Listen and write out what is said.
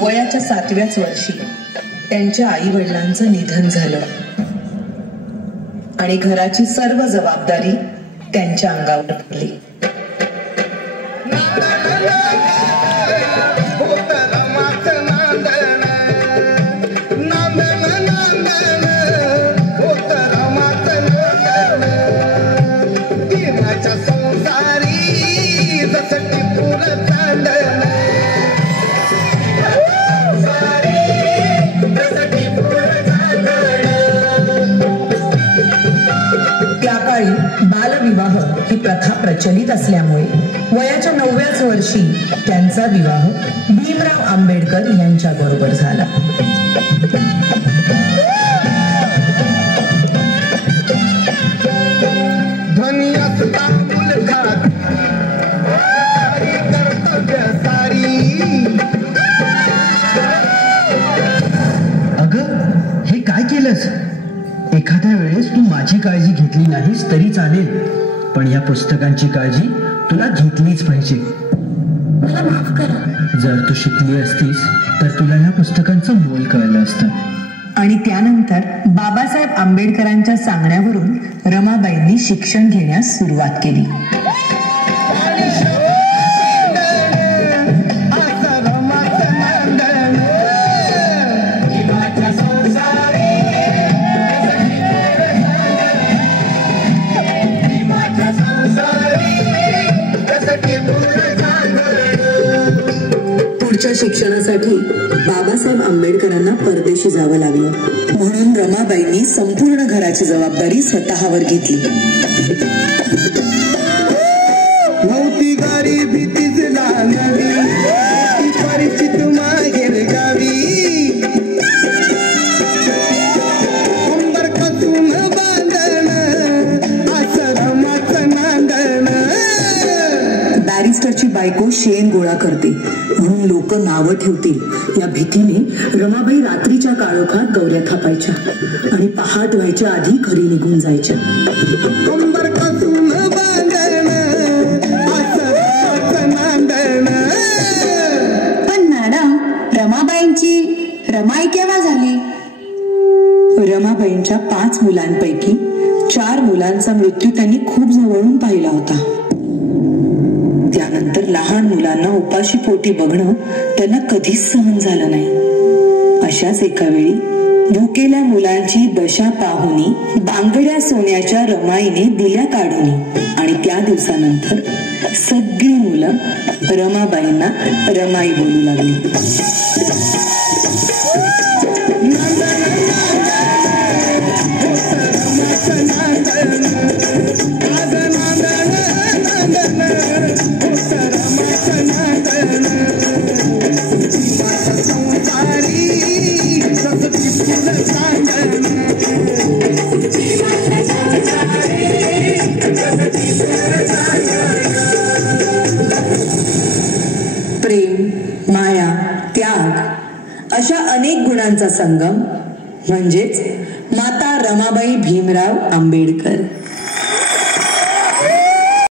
वयाच्या 7व्याच वर्षी त्यांच्या आई वडिलांचं निधन झालं आणि घराची सर्व जबाबदारी त्यांच्या अंगावर पडली. बालविवाह ही प्रथा प्रचलित असल्यामुळे वयाच्या 9व्याच वर्षी त्यांचा विवाह भीमराव आंबेडकर यांच्या बरोबर झाला. अगं, हे काय केलंस? एखाद्या वेळेस तू माझी काळजी घेतली नाहीस तरी चालेल, पण या पुस्तकांची काळजी तुला घेतलीच पाहिजे. मला माफ करा. जर तू शिकली असतीस तर तुला या पुस्तकांचं मोल कळलं असतं. आणि त्यानंतर बाबासाहेब आंबेडकरांच्या सांगण्यावरून रमाबाईंनी शिक्षण घेण्यास सुरुवात केली. पुढच्या शिक्षणासाठी बाबासाहेब आंबेडकरांना परदेशी जावं लागलं, म्हणून रमाबाईंनी संपूर्ण घराची जबाबदारी स्वतःवर घेतली. नव्हती गाडी भीतीच लागली, परिचित माहेर गावी, अंबर कसून बांधण आश्रमाचं नांदण. बॅरिस्टरची बायको शेण गोळा करते म्हणून लोक नावं ठेवतील या भीतीने रमाबाई रात्रीच्या काळोखात गौऱ्या थापायच्या आणि पहाट व्हायच्या आधी घरी निघून जायच्या. पण मॅडम, रमाबाईंची रमाई केव्हा झाली? रमाबाईंच्या 5 मुलांपैकी 4 मुलांचा मृत्यू त्यांनी खूप जवळून पाहिला होता. त्यानंतर लहान मुलांना उपाशी पोटी बघणं त्यांना कधीच सहन झालं नाही. अशाच एका वेळी भुकेल्या मुलांची दशा पाहुनी बांगड्या सोन्याच्या रमाईने दिल्या काढून आणि त्या दिवसानंतर सगळी मुलं रमाबाईंना रमाई बोलू लागली. प्रेम, माया, त्याग अशा अनेक गुणांचा संगम म्हणजेच माता रमाबाई भीमराव आंबेडकर.